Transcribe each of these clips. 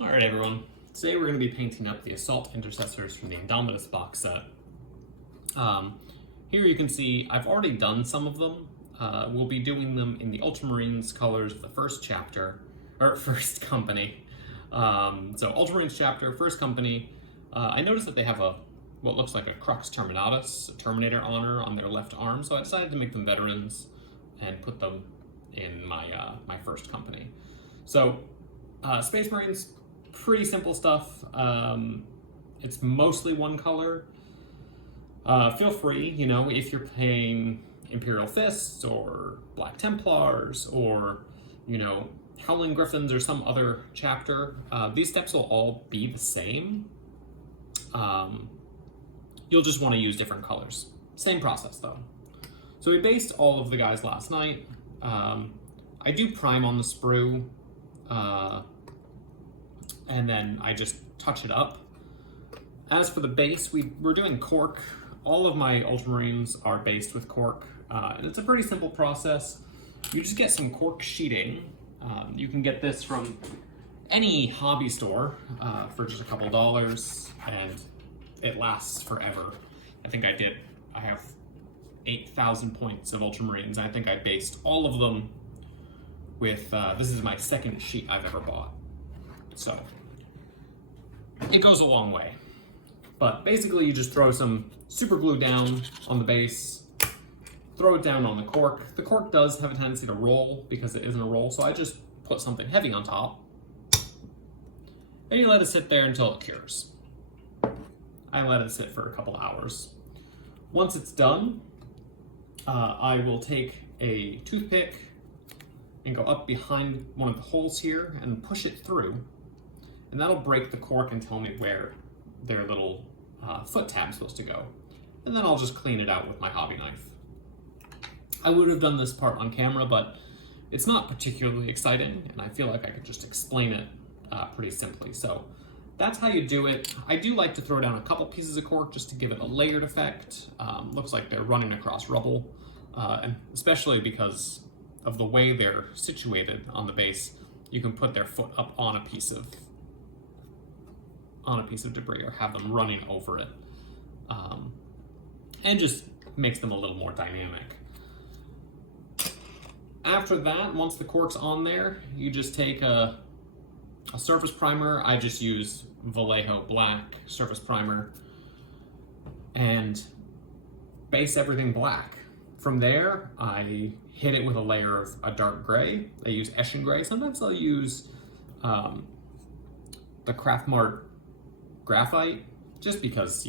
Alright everyone, today we're going to be painting up the Assault Intercessors from the Indomitus box set. Here you can see I've already done some of them. We'll be doing them in the Ultramarines colors of the first chapter, or first company. So Ultramarines chapter, first company. I noticed that they have what looks like a Crux Terminatus, a Terminator honor on their left arm, so I decided to make them veterans and put them in my first company. So Space Marines, pretty simple stuff. It's mostly one color. Feel free, if you're playing Imperial Fists or Black Templars or, Howling Griffins or some other chapter, these steps will all be the same. You'll just want to use different colors. Same process though. So we based all of the guys last night. I do prime on the sprue, and then I just touch it up. As for the base, we're doing cork. All of my Ultramarines are based with cork, and it's a pretty simple process. You just get some cork sheeting. You can get this from any hobby store for just a couple dollars, and it lasts forever. I have 8,000 points of Ultramarines, and I think I based all of them with, this is my second sheet I've ever bought. So, it goes a long way. But basically you just throw some super glue down on the base, throw it down on the cork. The cork does have a tendency to roll because it isn't a roll, so I just put something heavy on top. And you let it sit there until it cures. I let it sit for a couple hours. Once it's done, I will take a toothpick and go up behind one of the holes here and push it through. And that'll break the cork and tell me where their little foot tab's supposed to go. And then I'll just clean it out with my hobby knife. I would have done this part on camera, but it's not particularly exciting, and I feel like I could just explain it pretty simply. So that's how you do it. I do like to throw down a couple pieces of cork just to give it a layered effect. Looks like they're running across rubble, and especially because of the way they're situated on the base, you can put their foot up on a piece of debris or have them running over it, and just makes them a little more dynamic. After that, once the cork's on there, you just take a surface primer. I just use Vallejo Black surface primer and base everything black. From there, I hit it with a layer of a dark gray. I use Eschen gray. Sometimes I'll use the Craft Mart graphite, just because,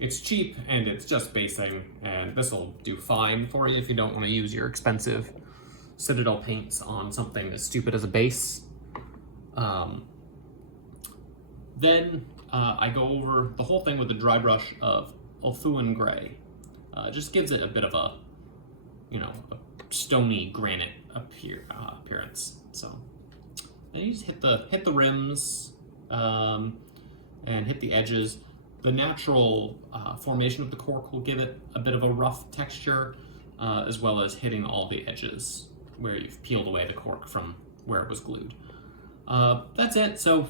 it's cheap and it's just basing, and this will do fine for you if you don't want to use your expensive Citadel paints on something as stupid as a base. Then I go over the whole thing with a dry brush of Ulthuan gray. Just gives it a bit of a, a stony granite appearance. So then you just hit the rims and hit the edges. The natural formation of the cork will give it a bit of a rough texture, as well as hitting all the edges where you've peeled away the cork from where it was glued. That's it. So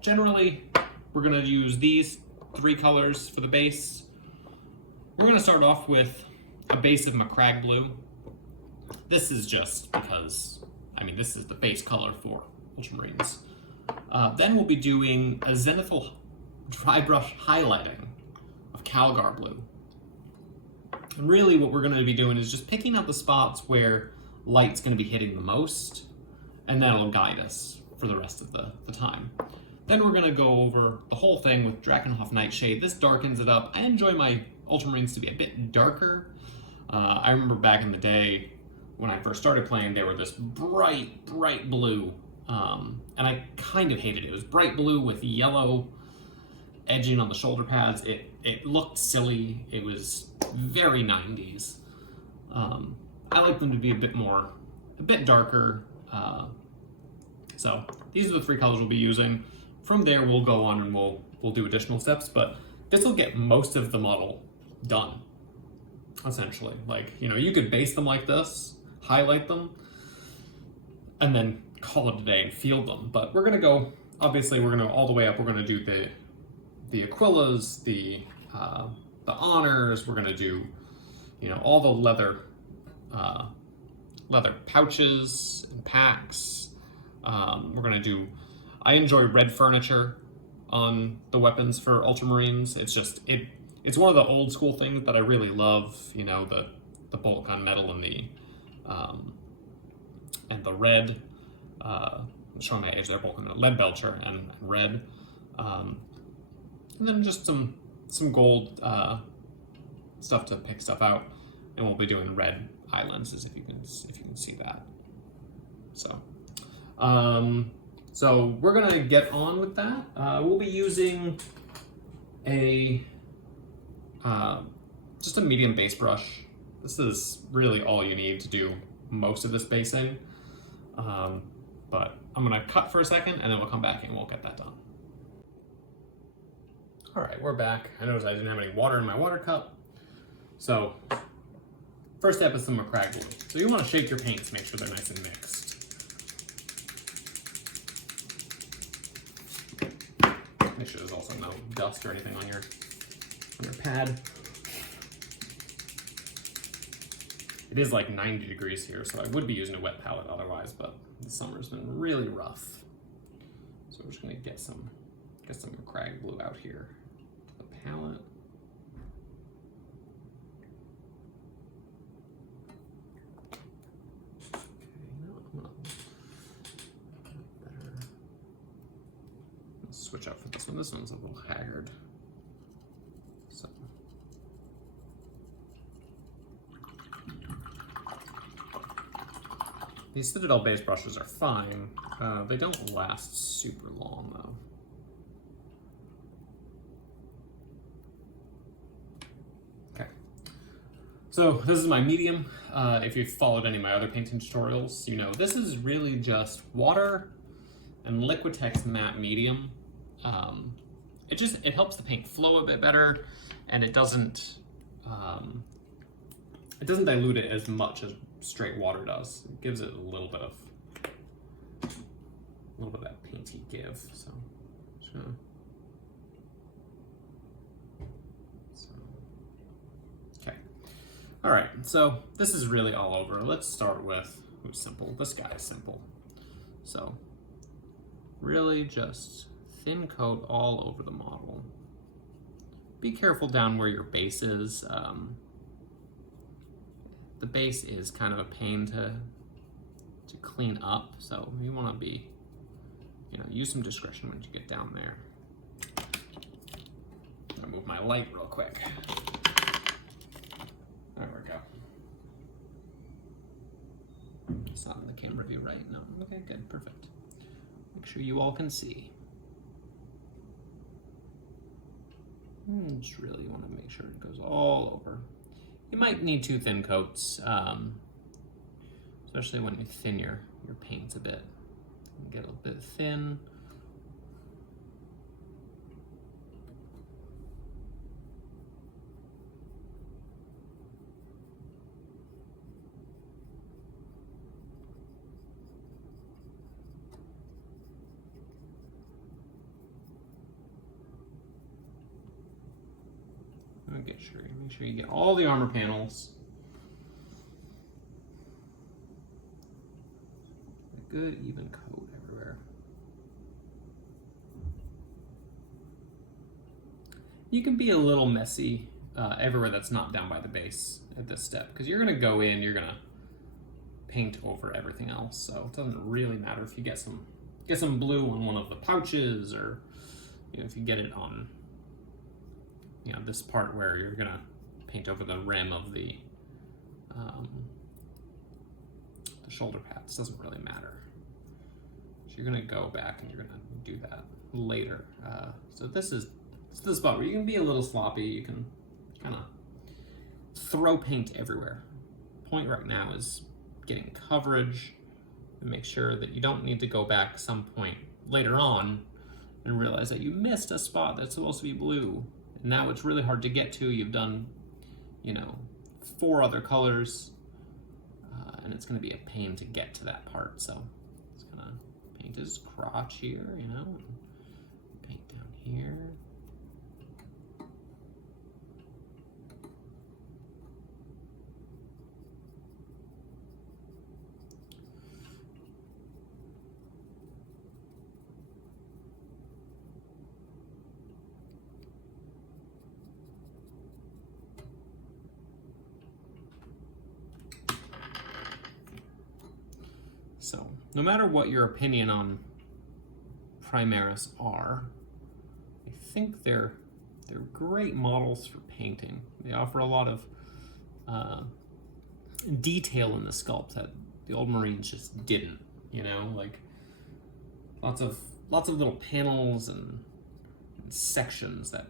generally, we're going to use these 3 colors for the base. We're going to start off with a base of Macragge blue. This is just because, this is the base color for Ultramarines. Then we'll be doing a zenithal dry brush highlighting of Calgar blue. And really what we're going to be doing is just picking out the spots where light's going to be hitting the most, and that'll guide us for the rest of the time. Then we're going to go over the whole thing with Drakenhof Nightshade. This darkens it up. I enjoy my Ultramarines to be a bit darker. I remember back in the day when I first started playing, they were this bright blue, and I kind of hated it. It was bright blue with yellow edging on the shoulder pads. It looked silly. It was very 90s. I like them to be a bit darker. So these are the 3 colors we'll be using. From there, we'll go on and we'll do additional steps, but this will get most of the model done, essentially. You could base them like this, highlight them, and then call it a day and field them. But we're gonna go obviously we're gonna all the way up. We're gonna do the Aquillas, the honors. We're gonna do, you know, all the leather pouches and packs. We're gonna do. I enjoy red furniture on the weapons for Ultramarines. It's just it's one of the old school things that I really love. You know, the bolt gun metal and the red. I'm showing my age there, bolt gun lead belcher and red, and then just some gold stuff to pick stuff out, and we'll be doing red eye lenses if you can see that. So we're gonna get on with that. We'll be using just a medium base brush. This is really all you need to do most of this basing. But I'm gonna cut for a second and then we'll come back and we'll get that done. All right, we're back. I noticed I didn't have any water in my water cup. So first step is some McCrag glue. So you wanna shake your paints, make sure they're nice and mixed. Make sure there's also no dust or anything on your pad. It is like 90 degrees here, so I would be using a wet palette otherwise, but the summer's been really rough. So we're just gonna get some McCrag glue out here to the palette. Switch up for this one. This one's a little haggard. So these Citadel base brushes are fine. They don't last super long though. Okay. So this is my medium. If you've followed any of my other painting tutorials, you know this is really just water and Liquitex matte medium. It helps the paint flow a bit better, and it doesn't dilute it as much as straight water does. It gives it a little bit of that painty give. So okay. All right. So this is really all over. Let's start with who's simple. This guy is simple. So really just thin coat all over the model. Be careful down where your base is. The base is kind of a pain to clean up, so you want to be, use some discretion when you get down there. I'm gonna move my light real quick. There we go. It's not in the camera view, right? No. Okay, good, perfect. Make sure you all can see. Just really want to make sure it goes all over. You might need 2 thin coats, especially when you thin your paints a bit. Get a bit thin. Make sure you get all the armor panels. A good even coat everywhere. You can be a little messy everywhere that's not down by the base at this step, because you're gonna go in, you're gonna paint over everything else. So it doesn't really matter if you get some blue on one of the pouches, or if you get it on this part where you're gonna paint over the rim of the shoulder pads. Doesn't really matter. So you're gonna go back and you're gonna do that later. So this is the spot where you can be a little sloppy. You can kind of throw paint everywhere. Point right now is getting coverage and make sure that you don't need to go back some point later on and realize that you missed a spot that's supposed to be blue. Now it's really hard to get to. You've done, 4 other colors, and it's going to be a pain to get to that part. So just kind of paint his crotch here, you know, and paint down here. So, no matter what your opinion on Primaris are, I think they're great models for painting. They offer a lot of detail in the sculpt that the old Marines just didn't. You know, like lots of little panels and sections that,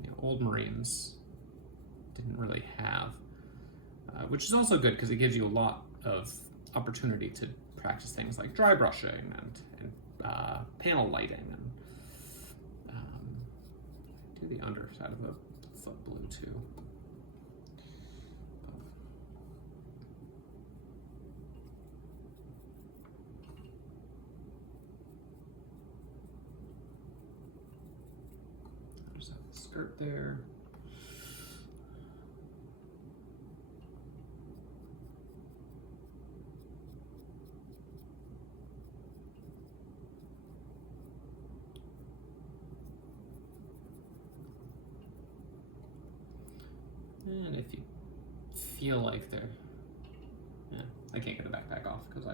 you know, old Marines didn't really have, which is also good because it gives you a lot of opportunity to practice things like dry brushing and panel lighting, and do the underside of the foot blue too. There's that skirt there. And if you feel like they're, yeah, I can't get the backpack off because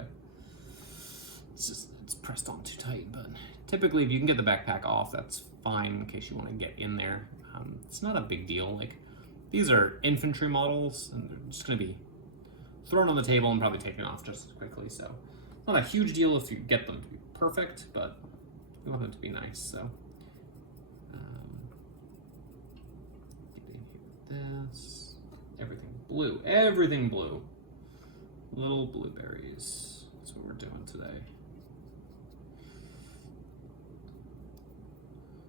it's pressed on too tight, but typically if you can get the backpack off, that's fine in case you want to get in there. It's not a big deal. Like, these are infantry models and they're just going to be thrown on the table and probably taken off just as quickly, so it's not a huge deal if you get them to be perfect, but you want them to be nice, so. This, everything blue, little blueberries. That's what we're doing today.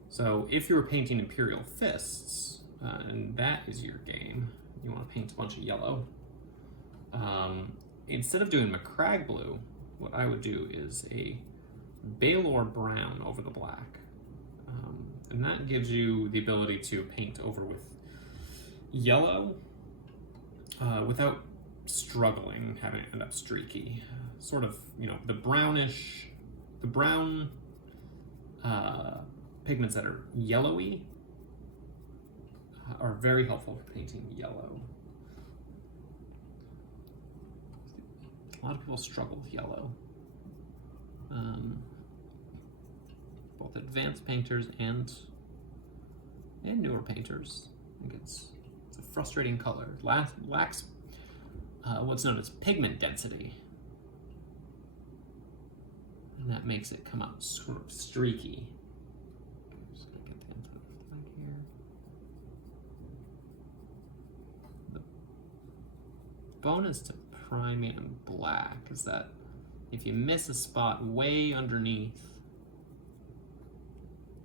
So if you were painting Imperial Fists, and that is your game, you want to paint a bunch of yellow. Instead of doing Macragge blue, what I would do is a Baylor brown over the black, and that gives you the ability to paint over with yellow without struggling, having it end up streaky. Sort of, you know, the brown pigments that are yellowy are very helpful for painting yellow. A lot of people struggle with yellow. Both advanced painters and newer painters. I think it's a frustrating color. Lacks what's known as pigment density. And that makes it come out sort of streaky. Just gonna get the end of the flag here. The bonus to priming in black is that if you miss a spot way underneath,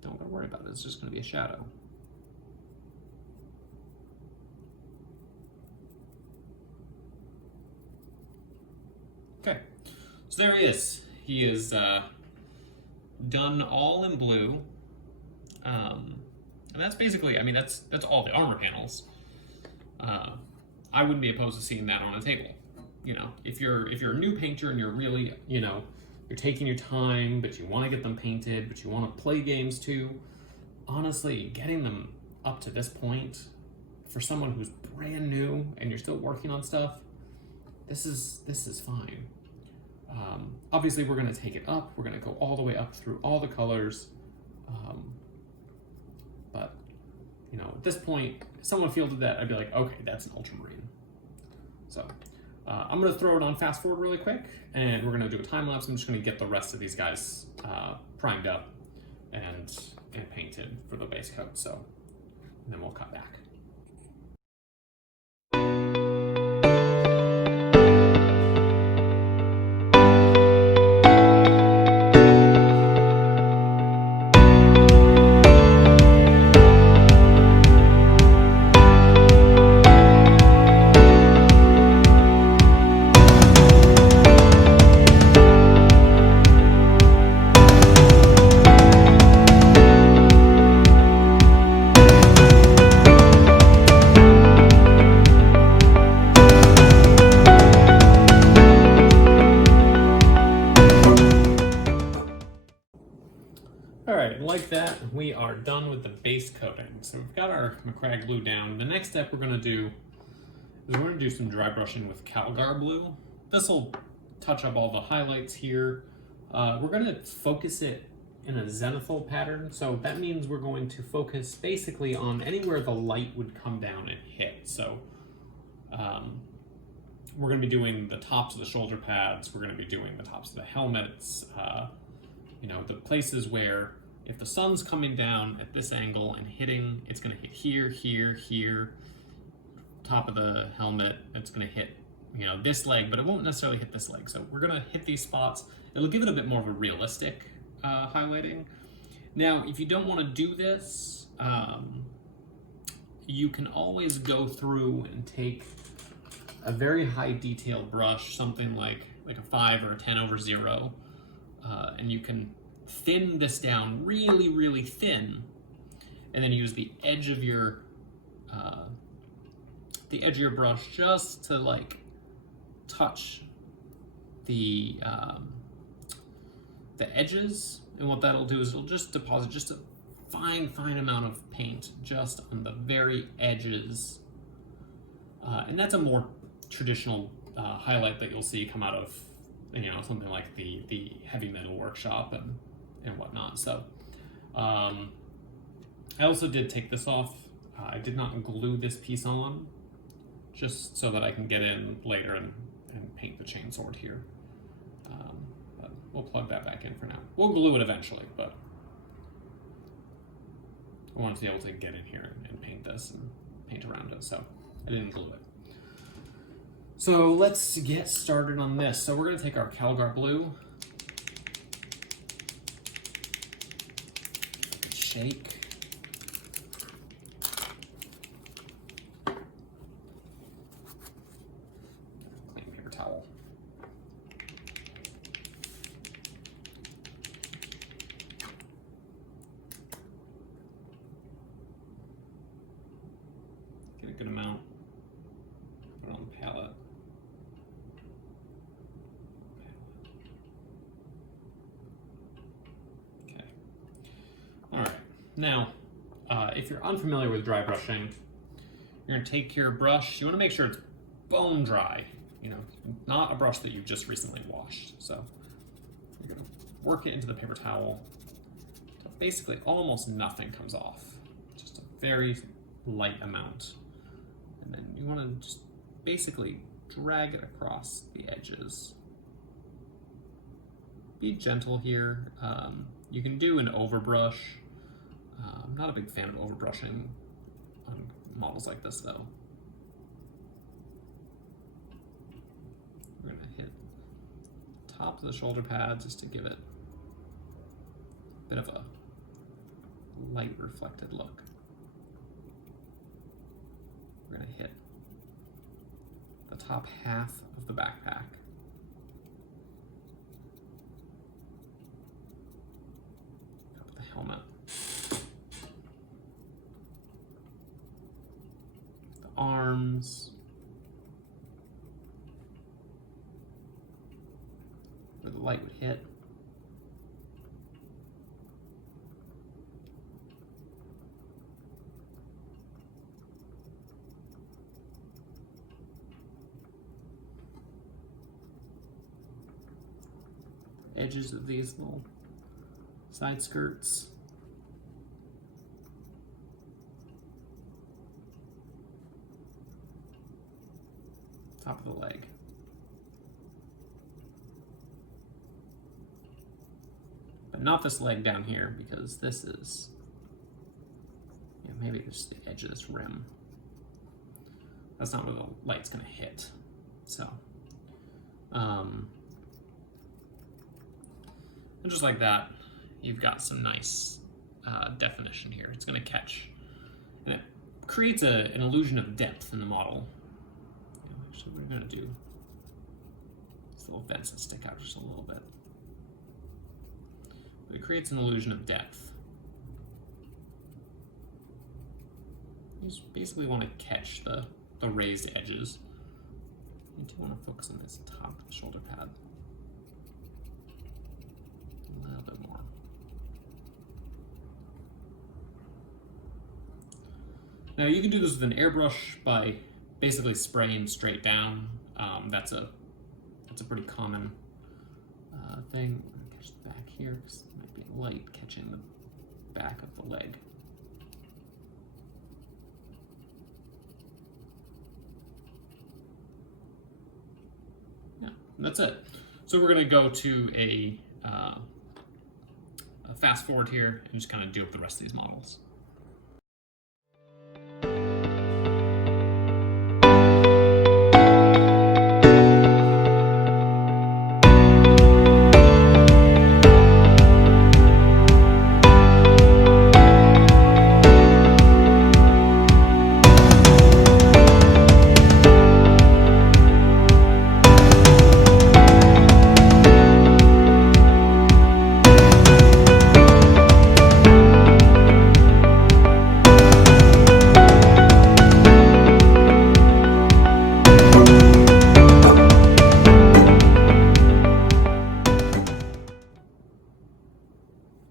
don't gotta worry about it, it's just gonna be a shadow. Okay, so there he is. He is done all in blue, and that's basically, I mean, that's all the armor panels. I wouldn't be opposed to seeing that on a table. You know, if you're a new painter and you're really, you know, you're taking your time, but you want to get them painted, but you want to play games too. Honestly, getting them up to this point for someone who's brand new and you're still working on stuff, this is fine. Obviously, we're going to take it up. We're going to go all the way up through all the colors. But, you know, at this point, if someone fielded that, I'd be like, okay, that's an Ultramarine. So, I'm going to throw it on fast forward really quick, and we're going to do a time lapse. I'm just going to get the rest of these guys primed up and painted for the base coat. So, and then we'll cut back. right, like that, we are done with the base coating. So we've got our Macragge blue down. The next step we're going to do is we're going to do some dry brushing with Calgar blue. This will touch up all the highlights here. We're going to focus it in a zenithal pattern, so that means we're going to focus basically on anywhere the light would come down and hit. So we're going to be doing the tops of the shoulder pads, we're going to be doing the tops of the helmets, you know, the places where if the sun's coming down at this angle and hitting, it's going to hit here, here, here, top of the helmet, it's going to hit, you know, this leg, but it won't necessarily hit this leg. So we're going to hit these spots. It'll give it a bit more of a realistic highlighting. Now, if you don't want to do this, you can always go through and take a very high detail brush, something like a 5 or a 10 over 0, and you can thin this down really, really thin, and then use the edge of your brush just to like touch the edges. And what that'll do is it'll just deposit just a fine amount of paint just on the very edges, and that's a more traditional highlight that you'll see come out of, you know, something like the heavy metal workshop and whatnot. So I also did take this off. I did not glue this piece on, just so that I can get in later and paint the chainsword here. But we'll plug that back in for now. We'll glue it eventually, but I wanted to be able to get in here and paint this and paint around it, so I didn't glue it. So let's get started on this. So we're going to take our Calgar blue, shake, clean paper towel. Get a good amount, put it on the palette. Now, if you're unfamiliar with dry brushing, you're going to take your brush. You want to make sure it's bone dry, you know, not a brush that you've just recently washed. So you're going to work it into the paper towel until basically almost nothing comes off, just a very light amount. And then you want to just basically drag it across the edges. Be gentle here. You can do an overbrush. I'm not a big fan of overbrushing on models like this, though. We're going to hit the top of the shoulder pad just to give it a bit of a light reflected look. We're going to hit the top half of the backpack. Top of the helmet. Arms, where the light would hit. Edges of these little side skirts. Top of the leg. But not this leg down here, because this is, you know, maybe just the edge of this rim. That's not where the light's gonna hit. So, and just like that, you've got some nice definition here. It's gonna catch, and it creates an illusion of depth in the model. So we're going to do these little vents that stick out just a little bit. But it creates an illusion of depth. You just basically want to catch the raised edges. You do want to focus on this top of the shoulder pad. A little bit more. Now you can do this with an airbrush by basically spraying straight down. That's a pretty common thing. Catch the back here because it might be light catching the back of the leg. Yeah, and that's it. So we're going to go to a fast forward here and just kind of do up the rest of these models.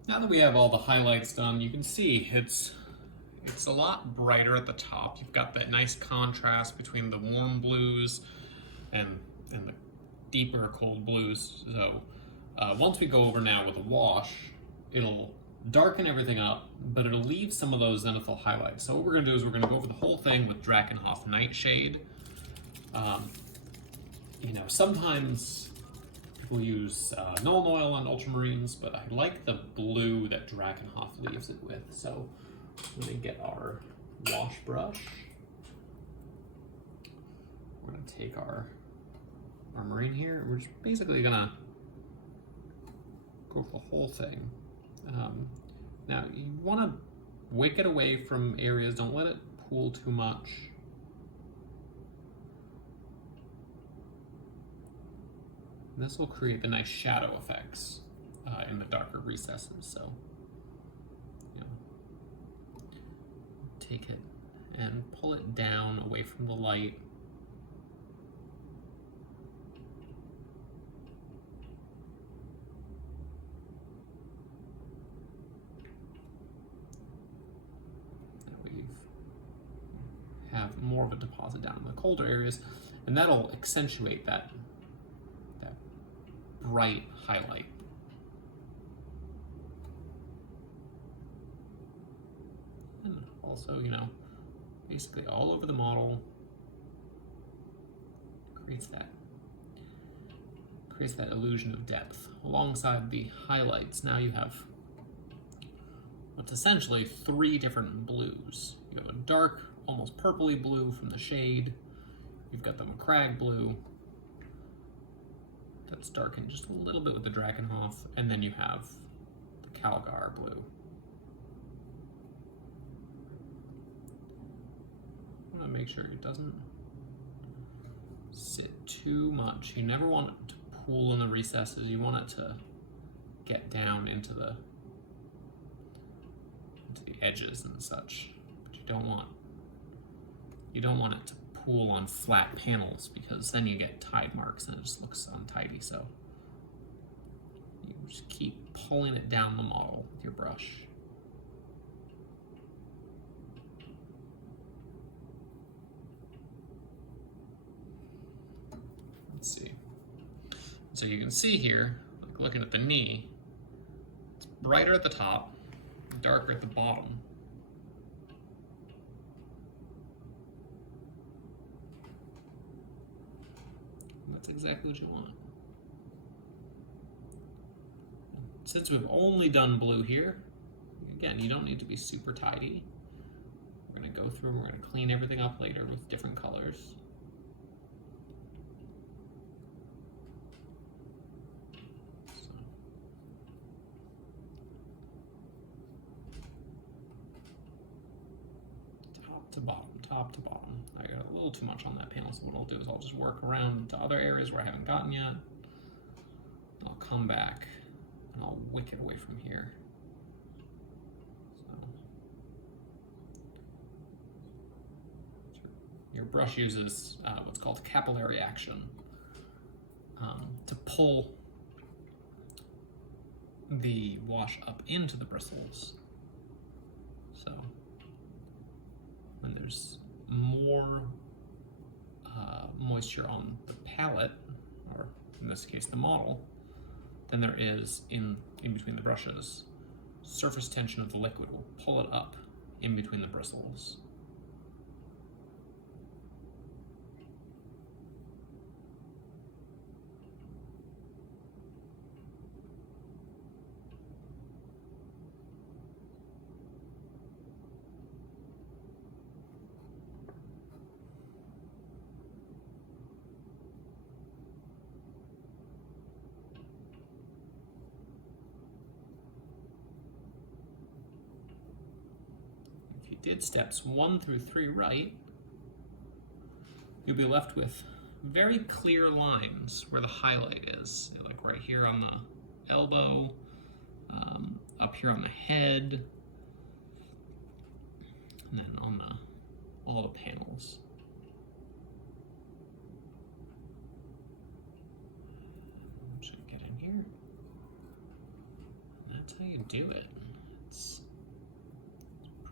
Now that we have all the highlights done, you can see it's a lot brighter at the top. You've got that nice contrast between the warm blues and the deeper cold blues. So once we go over now with a wash, it'll darken everything up, but it'll leave some of those zenithal highlights. So what we're gonna do is we're gonna go over the whole thing with Drakenhof Nightshade. You know, sometimes people use Nuln Oil on Ultramarines, but I like the blue that Drakenhof leaves it with. So let me get our wash brush. We're gonna take our Marine here. We're just basically gonna go for the whole thing. Now you wanna wick it away from areas, don't let it pool too much. This will create the nice shadow effects in the darker recesses. So, you know, take it and pull it down away from the light. We have more of a deposit down in the colder areas, and that'll accentuate that bright highlight. And also, you know, basically all over the model creates that illusion of depth. Alongside the highlights, now you have what's essentially 3 different blues. You have a dark, almost purpley blue from the shade. You've got the Macragge blue. That's darkened just a little bit with the Drakenhof, and then you have the Calgar blue. I want to make sure it doesn't sit too much. You never want it to pool in the recesses. You want it to get down into the edges and such. But you don't want it to pool on flat panels, because then you get tide marks and it just looks untidy. So you just keep pulling it down the model with your brush. Let's see. So you can see here, like looking at the knee, it's brighter at the top, darker at the bottom. That's exactly what you want. Since we've only done blue here, again, you don't need to be super tidy. We're going to go through and we're going to clean everything up later with different colors. Top to bottom. I got a little too much on that panel, so what I'll do is I'll just work around to other areas where I haven't gotten yet. I'll come back and I'll wick it away from here. So your brush uses what's called capillary action to pull the wash up into the bristles. So when there's there's more moisture on the palette, or in this case the model, than there is in between the brushes. Surface tension of the liquid will pull it up in between the bristles. Did steps 1 through 3 right, you'll be left with very clear lines where the highlight is, like right here on the elbow, up here on the head, and then on all the panels. I'm just gonna get in here. And that's how you do it.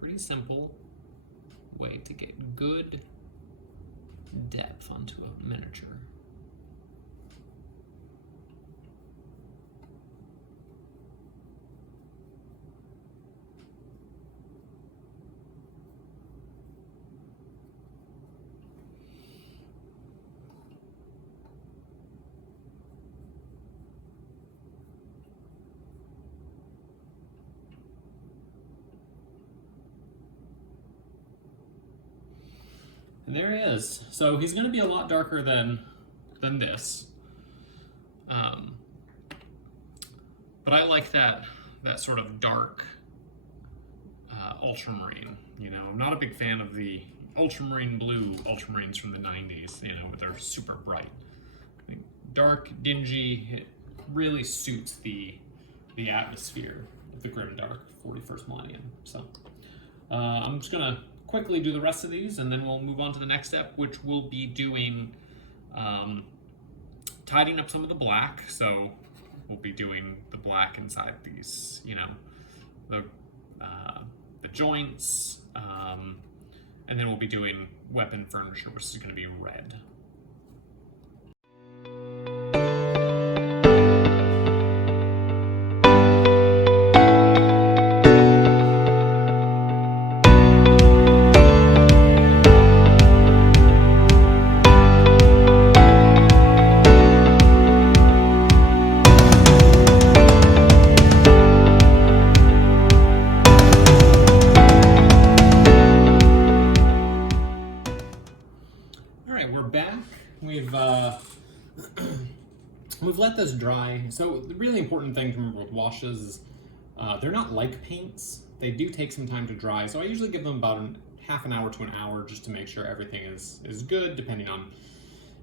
Pretty simple way to get good depth onto a miniature. And there he is. So he's going to be a lot darker than this. But I like that sort of dark ultramarine. You know, I'm not a big fan of the ultramarine blue ultramarines from the 90s, you know, they're super bright. I mean, dark, dingy, it really suits the atmosphere of the grimdark 41st millennium. So I'm just going to quickly do the rest of these, and then we'll move on to the next step, which will be doing tidying up some of the black. So we'll be doing the black inside these, you know, the joints, and then we'll be doing weapon furniture, which is going to be red. We've let this dry. So the really important thing to remember with washes is they're not like paints. They do take some time to dry. So I usually give them about half an hour to an hour just to make sure everything is good, depending on,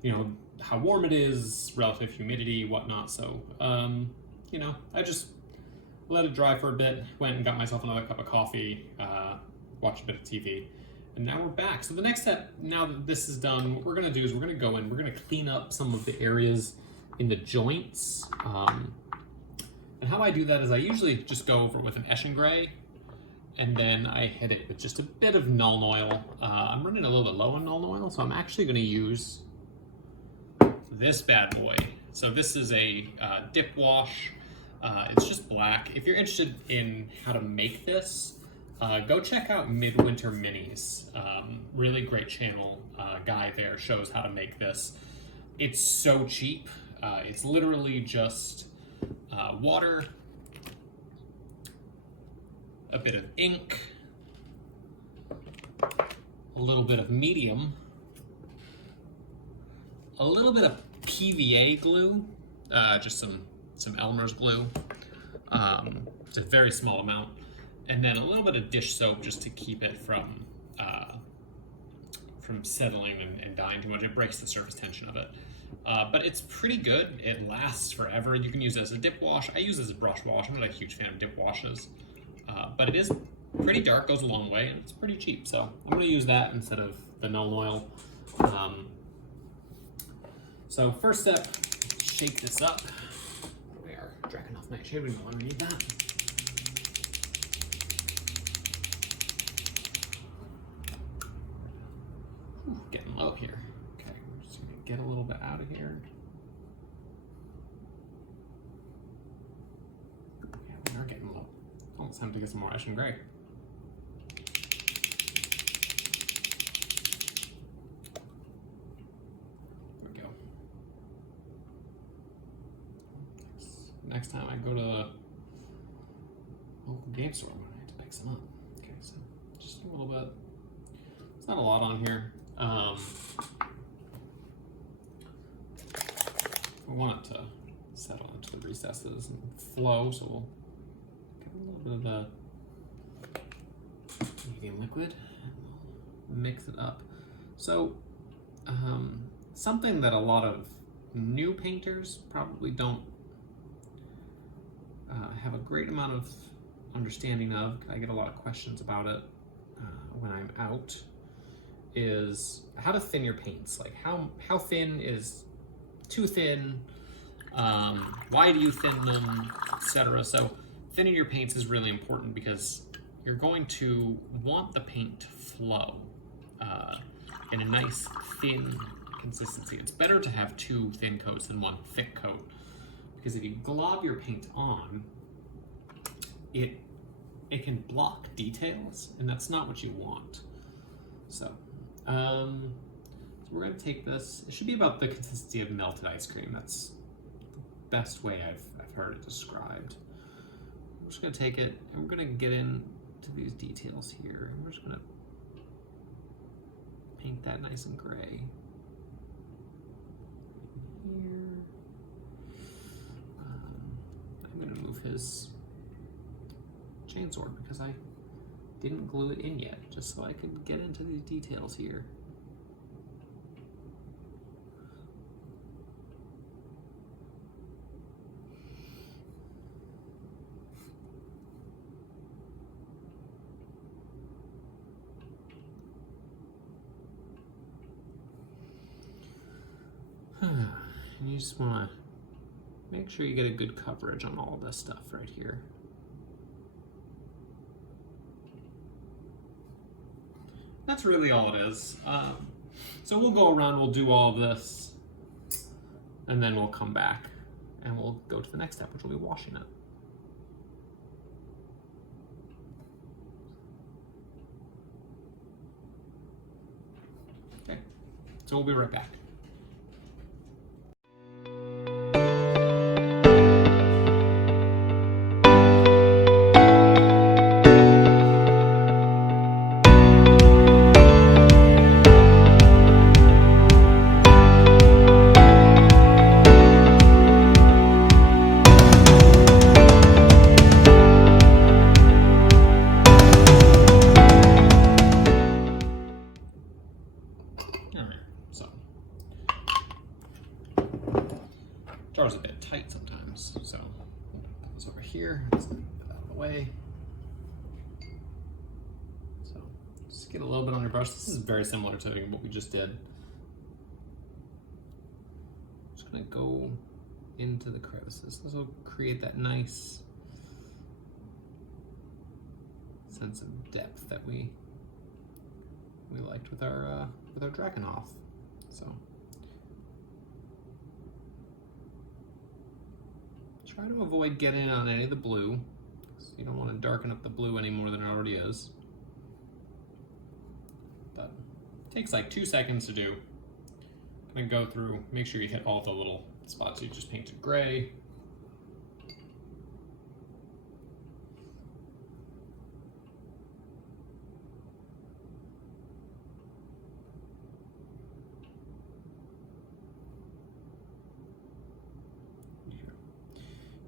you know, how warm it is, relative humidity, whatnot. So, you know, I just let it dry for a bit, went and got myself another cup of coffee, watched a bit of TV, and now we're back. So the next step, now that this is done, what we're gonna do is we're gonna go in, we're gonna clean up some of the areas in the joints. And how I do that is I usually just go over with an Eshin Gray, and then I hit it with just a bit of Nuln Oil. I'm running a little bit low on Nuln Oil, so I'm actually gonna use this bad boy. So this is a dip wash. It's just black. If you're interested in how to make this, go check out Midwinter Minis. Really great channel. Guy there shows how to make this. It's so cheap. It's literally just water, a bit of ink, a little bit of medium, a little bit of PVA glue, just some Elmer's glue. It's a very small amount, and then a little bit of dish soap just to keep it from settling and dying too much. It breaks the surface tension of it. But it's pretty good. It lasts forever. You can use it as a dip wash. I use it as a brush wash. I'm not a huge fan of dip washes. But it is pretty dark, goes a long way, and it's pretty cheap. So I'm going to use that instead of the Nuln Oil. So first step, shake this up. We are drinking off nightshade. We don't want to need that. it's time to get some more Ashen Gray. There we go. Next time I go to the local game store, I'm gonna have to pick some up. Okay, so just a little bit. It's not a lot on here. I want it to settle into the recesses and flow, so we'll get a little bit of the medium liquid and we'll mix it up. So, something that a lot of new painters probably don't have a great amount of understanding of, I get a lot of questions about it when I'm out, is how to thin your paints. Like how thin is too thin, why do you thin them, etc. So thinning your paints is really important because you're going to want the paint to flow in a nice thin consistency. It's better to have 2 thin coats than 1 thick coat, because if you glob your paint on, it can block details, and that's not what you want. So we're going to take this. It should be about the consistency of melted ice cream. That's the best way I've heard it described. I'm just going to take it, and we're going to get into these details here. And we're just going to paint that nice and gray. Here. I'm going to move his chainsword because I didn't glue it in yet, just so I could get into these details here. And you just want to make sure you get a good coverage on all this stuff right here. That's really all it is. So we'll go around, we'll do all of this, and then we'll come back and we'll go to the next step, which will be washing it. Okay, so we'll be right back. Jar's a bit tight sometimes, so we'll put this over here, let's move it out of the way. So just get a little bit on your brush. This is very similar to what we just did. Just gonna go into the crevices. This will create that nice sense of depth that we liked with our Drakenhof. So try to avoid getting on any of the blue. So you don't want to darken up the blue any more than it already is. But it takes like 2 seconds to do. I'm gonna go through, make sure you hit all the little spots you just painted gray.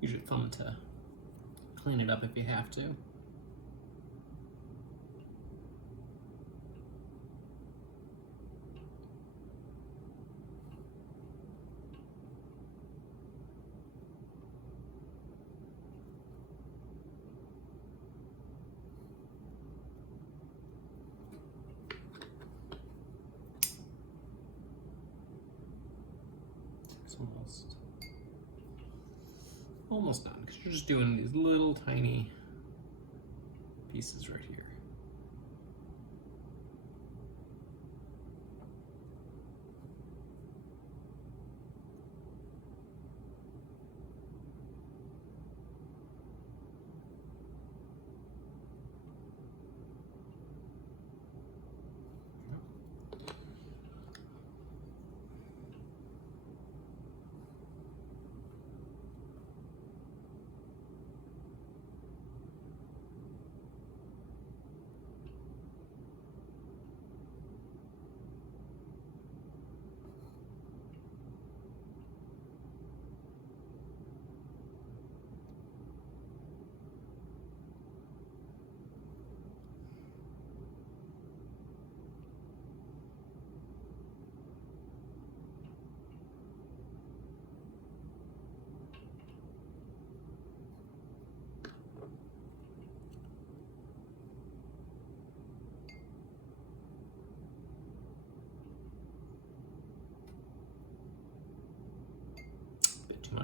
Use your thumb to clean it up if you have to. It's almost done, because you're just doing these little tiny pieces right here.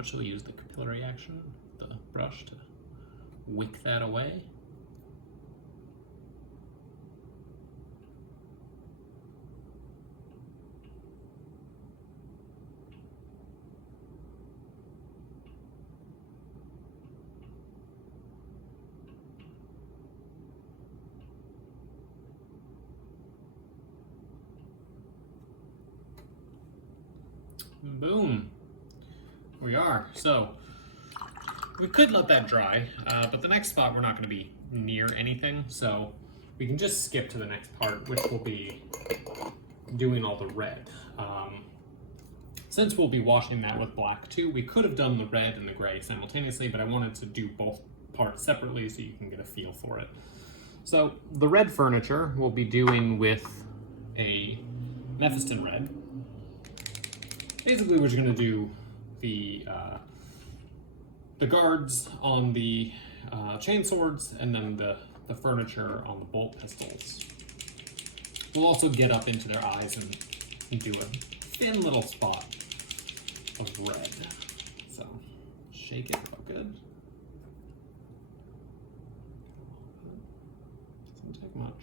much, so we'll use the capillary action, the brush, to wick that away. Boom. We are. So we could let that dry, but the next spot we're not going to be near anything, so we can just skip to the next part, which will be doing all the red. Since we'll be washing that with black too, we could have done the red and the gray simultaneously, but I wanted to do both parts separately so you can get a feel for it. So the red furniture we'll be doing with a Mephiston red. Basically, we're just going to do the guards on the chainswords, and then the furniture on the bolt pistols. We'll also get up into their eyes and do a thin little spot of red. So shake it real good. Doesn't take much.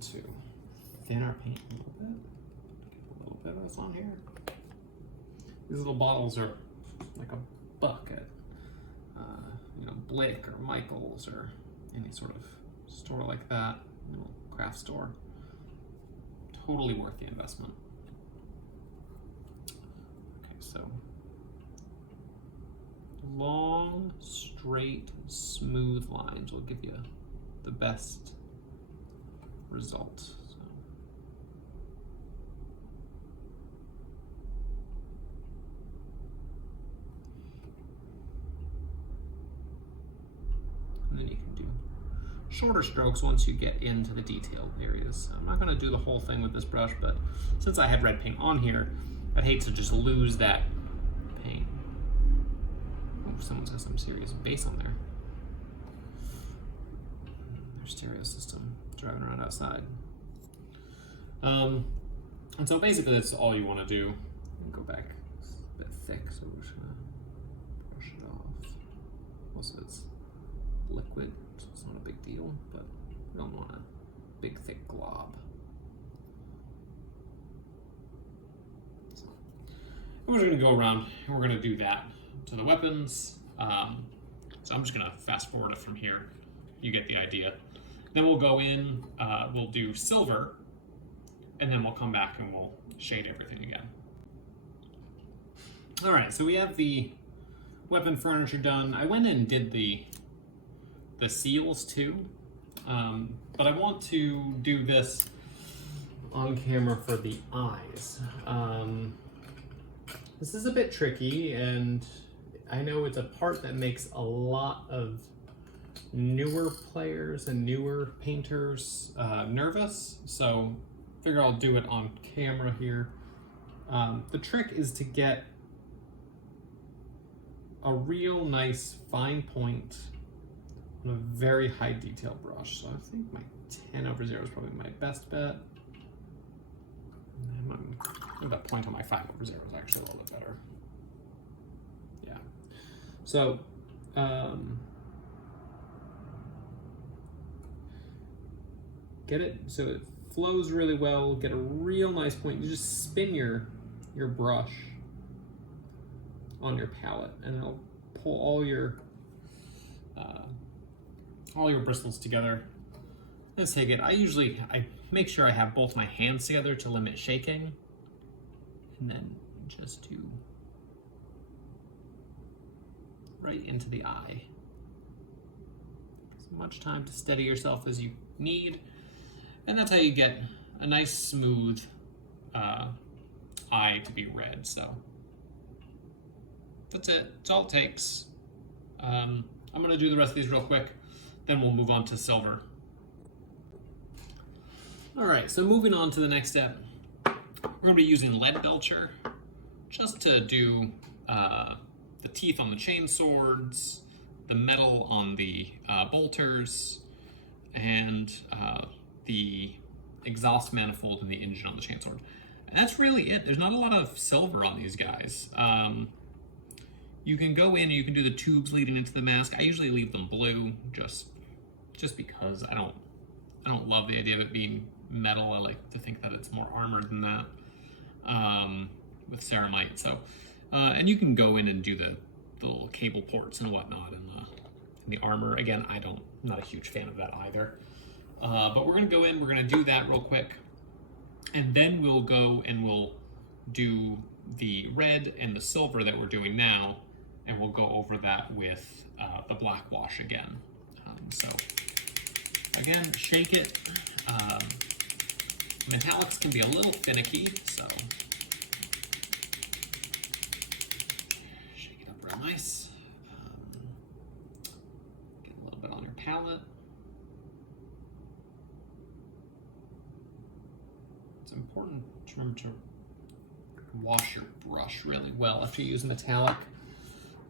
To thin our paint a little bit of what's on here. These little bottles are like a buck at Blick or Michael's or any sort of store like that, little craft store. Totally worth the investment. Okay, so long, straight, smooth lines will give you the best result. So. And then you can do shorter strokes once you get into the detailed areas. I'm not going to do the whole thing with this brush, but since I had red paint on here, I'd hate to just lose that paint. Oh, someone's got some serious bass on there. Their stereo system driving around outside. And so basically that's all you want to do. Go back, it's a bit thick, so we're just gonna brush it off. Also it's liquid, so it's not a big deal, but we don't want a big thick glob. So, and we're gonna go around and we're gonna do that to the weapons. So I'm just gonna fast forward it from here. You get the idea. Then we'll go in, we'll do silver, and then we'll come back and we'll shade everything again. All right, so we have the weapon furniture done. I went in and did the seals too, but I want to do this on camera for the eyes. This is a bit tricky, and I know it's a part that makes a lot of newer players and newer painters nervous, so figure I'll do it on camera here. The trick is to get a real nice fine point on a very high detail brush. So I think my 10/0 is probably my best bet. And that point on my 5/0 is actually a little bit better. Yeah. So get it so it flows really well, get a real nice point. You just spin your brush on your palette and it'll pull all your bristles together. Let's take it. I make sure I have both my hands together to limit shaking, and then just do right into the eye. As much time to steady yourself as you need. And that's how you get a nice smooth eye to be red. So that's it. That's all it takes. I'm going to do the rest of these real quick, then we'll move on to silver. All right, so moving on to the next step. We're going to be using lead belcher just to do the teeth on the chain swords, the metal on the bolters, and the exhaust manifold and the engine on the chainsword. And that's really it. There's not a lot of silver on these guys. You can go in and you can do the tubes leading into the mask. I usually leave them blue just because I don't love the idea of it being metal. I like to think that it's more armored than that with ceramite. So, and you can go in and do the little cable ports and whatnot in the armor. Again, I'm not a huge fan of that either. But we're gonna go in, we're gonna do that real quick, and then we'll go and we'll do the red and the silver that we're doing now, and we'll go over that with the black wash again. So again, shake it. Metallics can be a little finicky, so shake it up real nice. Get a little bit on your palette. It's important to remember to wash your brush really well after you use metallic.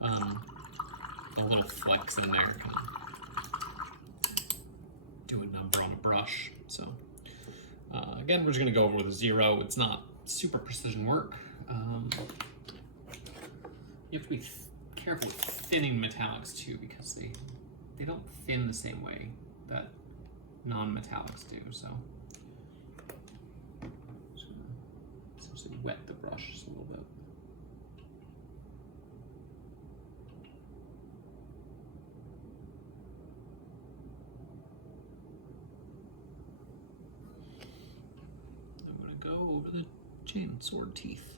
A little flex in there can do a number on a brush. So again, we're just going to go over with a 0. It's not super precision work. You have to be careful with thinning metallics too, because they don't thin the same way that non-metallics do. So essentially wet the brush just a little bit. I'm going to go over the chain sword teeth.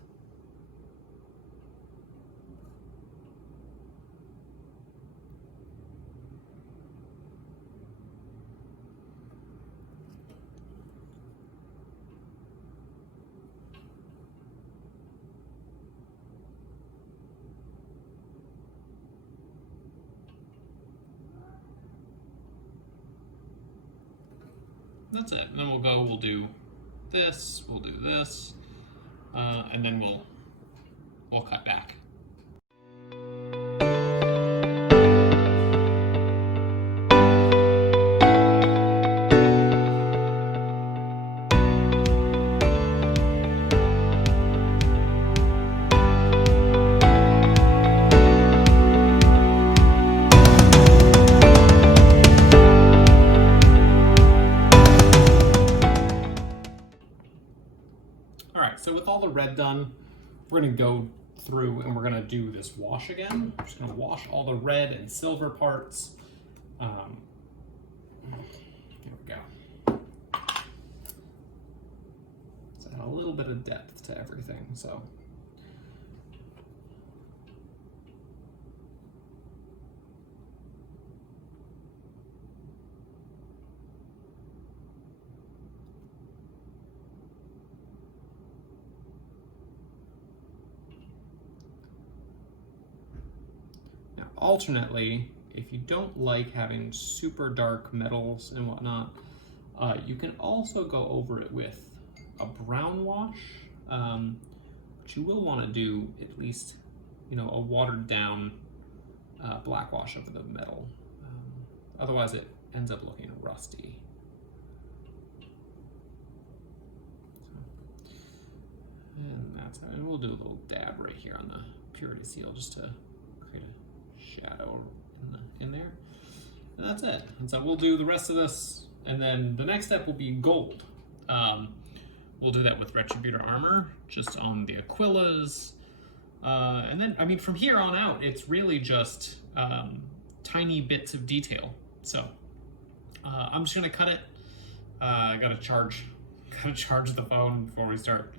That's it. And then we'll do this, and then we'll cut back. So with all the red done, we're going to go through and we're going to do this wash again. We're just going to wash all the red and silver parts. Here we go. So add a little bit of depth to everything. So alternately, if you don't like having super dark metals and whatnot, you can also go over it with a brown wash, but you will want to do at least, a watered down black wash over the metal. Otherwise it ends up looking rusty. And that's how, and we'll do a little dab right here on the purity seal just to create a shadow in there, and that's it. And so we'll do the rest of this, and then the next step will be gold. We'll do that with Retributor armor, just on the Aquillas, and then from here on out, it's really just tiny bits of detail. So I'm just gonna cut it. I gotta charge the phone before we start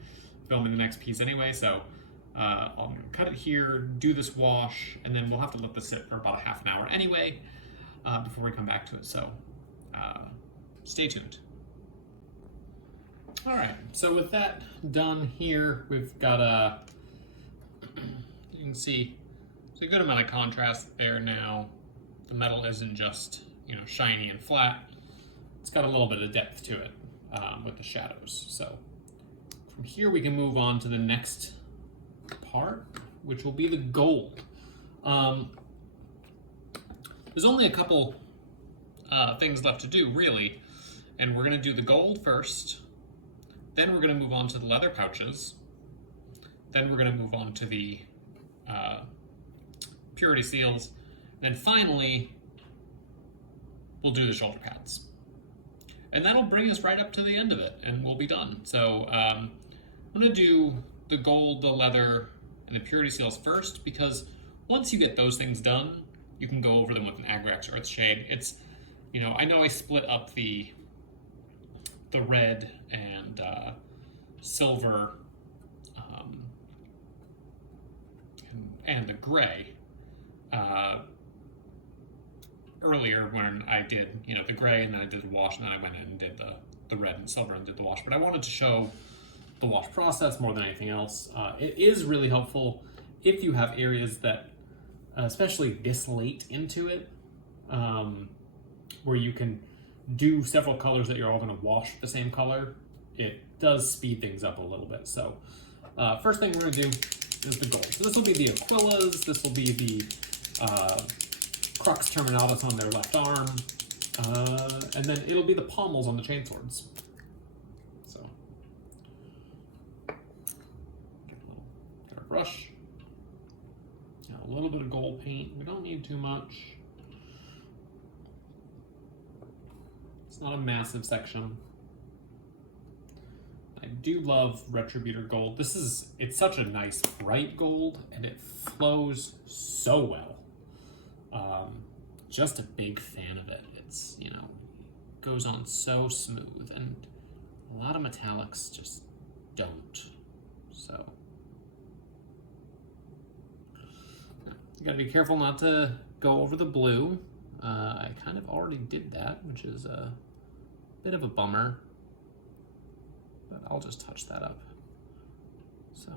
filming the next piece anyway. So. I'm going to cut it here, do this wash, and then we'll have to let this sit for about a half an hour anyway before we come back to it. So stay tuned. All right, so with that done here, we've got you can see there's a good amount of contrast there now. The metal isn't just shiny and flat. It's got a little bit of depth to it with the shadows. So from here we can move on to the next part, which will be the gold. There's only a couple things left to do, really, and we're going to do the gold first, then we're going to move on to the leather pouches, then we're going to move on to the purity seals, and then finally we'll do the shoulder pads. And that'll bring us right up to the end of it, and we'll be done. So I'm going to do the gold, the leather, and the purity seals first, because once you get those things done, you can go over them with an Agrex or Earthshade. It's, you know, I know I split up the red and silver and the gray earlier when I did, you know, the gray, and then I did the wash, and then I went in and did the red and silver and did the wash. But I wanted to show the wash process more than anything else. It is really helpful if you have areas that, especially this late into it, where you can do several colors that you're all going to wash the same color. It does speed things up a little bit. So first thing we're going to do is the gold. So this will be the Aquillas, this will be the Crux Terminatus on their left arm, and then it'll be the pommels on the chainswords. So, get our brush, a little bit of gold paint. We don't need too much. It's not a massive section. I do love Retributor gold. It's such a nice bright gold, and it flows so well. Just a big fan of it. It's, you know, goes on so smooth, and a lot of metallics just don't. So you gotta be careful not to go over the blue. I kind of already did that, which is a bit of a bummer, but I'll just touch that up. So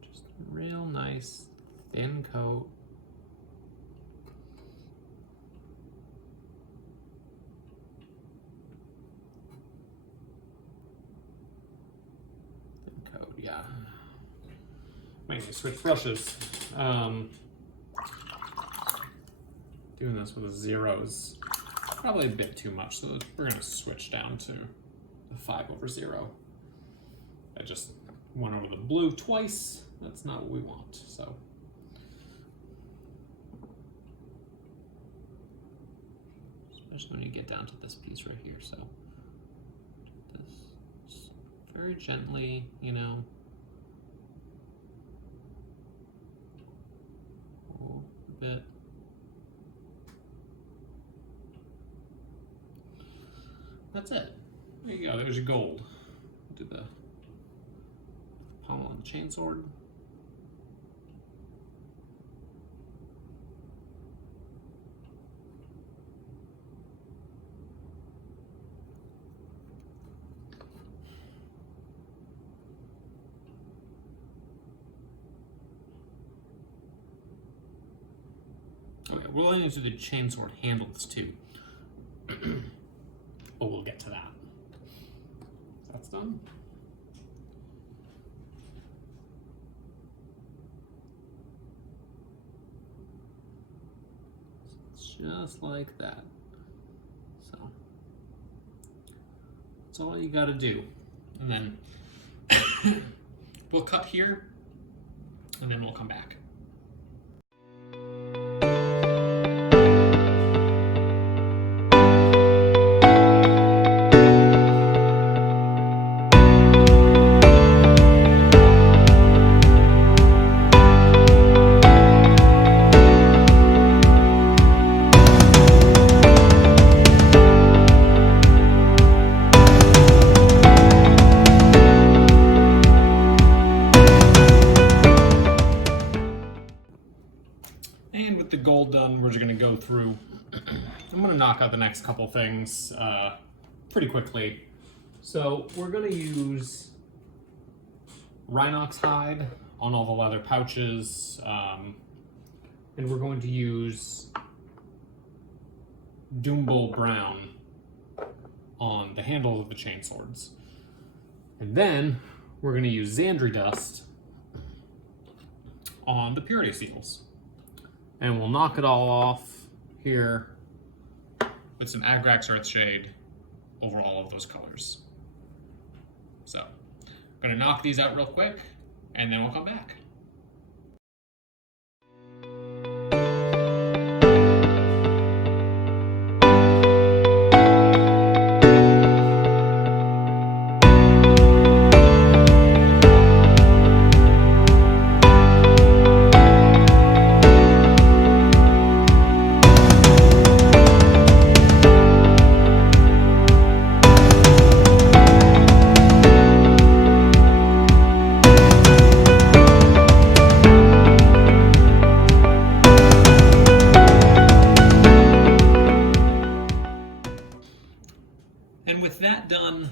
just a real nice thin coat. Yeah. Might need to switch brushes. Doing this with a zeros, probably a bit too much, so we're going to switch down to the 5/0. I just went over the blue twice. That's not what we want, so. Especially when you get down to this piece right here, so. This very gently, you know. A bit. That's it. There you go. There's your gold. Do the pommel on the chainsword. Okay, we're going to do the chainsword handles too. But we'll get to that. That's done. Just like that. So that's all you gotta do. And then we'll cut here, and then we'll come back. Done, we're just going to go through. I'm going to knock out the next couple things pretty quickly. So we're going to use Rhinox hide on all the leather pouches, and we're going to use Doombull brown on the handles of the chainswords. And then we're going to use Xandri dust on the purity seals. And we'll knock it all off here with some Agrax Earthshade over all of those colors. So, I'm gonna knock these out real quick, and then we'll come back. And with that done,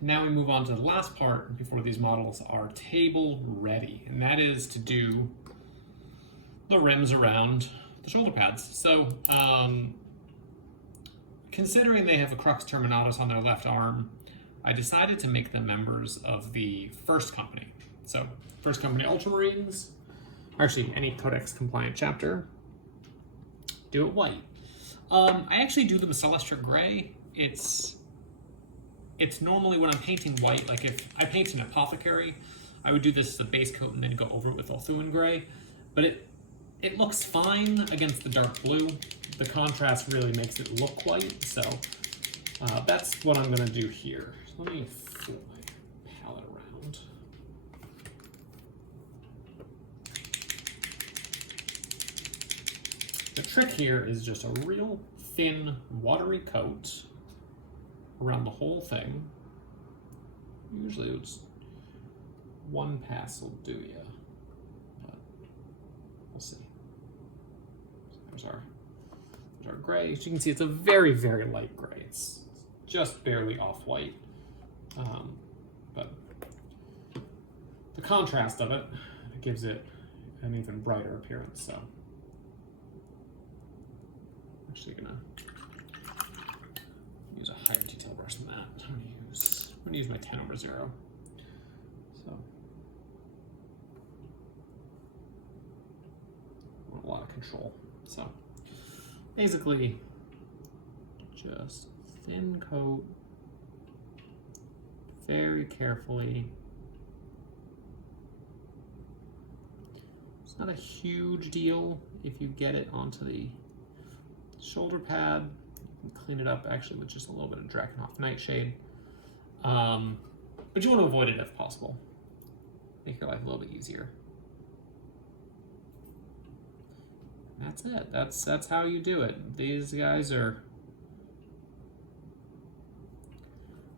now we move on to the last part before these models are table ready, and that is to do the rims around the shoulder pads. So, considering they have a Crux Terminatus on their left arm, I decided to make them members of the First Company. So, First Company Ultramarines, or actually any Codex compliant chapter, do it white. I actually do them Celestial Gray. It's normally when I'm painting white, like if I paint an Apothecary, I would do this as a base coat and then go over it with Ulthuan Gray. But it looks fine against the dark blue. The contrast really makes it look white, so that's what I'm gonna do here. So let me flip my palette around. The trick here is just a real thin, watery coat around the whole thing. Usually it's one pass will do ya, but we'll see. There's our gray. As you can see, it's a very, very light gray. It's just barely off-white, but the contrast of it gives it an even brighter appearance. So I'm actually gonna use a higher detail brush than that. I'm gonna use my 10/0. So I want a lot of control. So basically, just thin coat, very carefully. It's not a huge deal if you get it onto the shoulder pad. And clean it up actually with just a little bit of Drakenhof Nightshade. But you want to avoid it if possible. Make your life a little bit easier. And that's it. That's how you do it. These guys are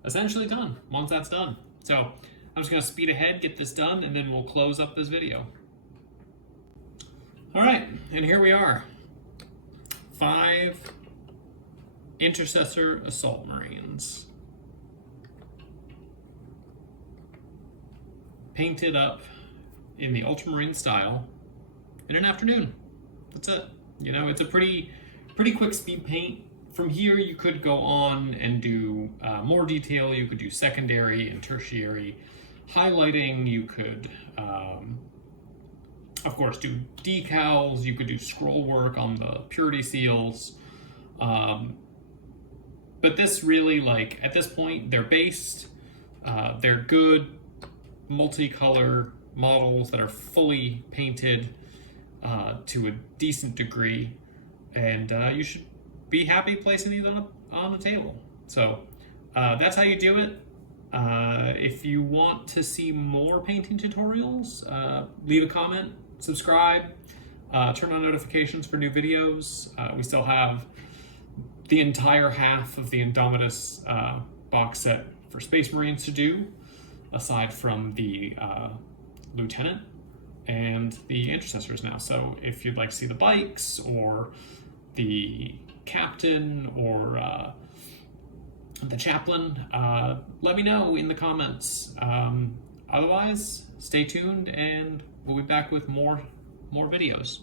essentially done once that's done. So I'm just gonna speed ahead, get this done, and then we'll close up this video. All right, and here we are. 5 Intercessor Assault Marines. Painted up in the Ultramarine style in an afternoon. That's it. You know, it's a pretty quick speed paint. From here, you could go on and do more detail. You could do secondary and tertiary highlighting. You could, of course, do decals. You could do scroll work on the purity seals. But this really, like, at this point, they're based. They're good multicolor models that are fully painted to a decent degree. And you should be happy placing these on the table. So that's how you do it. If you want to see more painting tutorials, leave a comment, subscribe, turn on notifications for new videos. We still have the entire half of the Indomitus box set for Space Marines to do, aside from the Lieutenant and the Intercessors now. So if you'd like to see the bikes or the Captain or the Chaplain, let me know in the comments. Otherwise, stay tuned and we'll be back with more videos.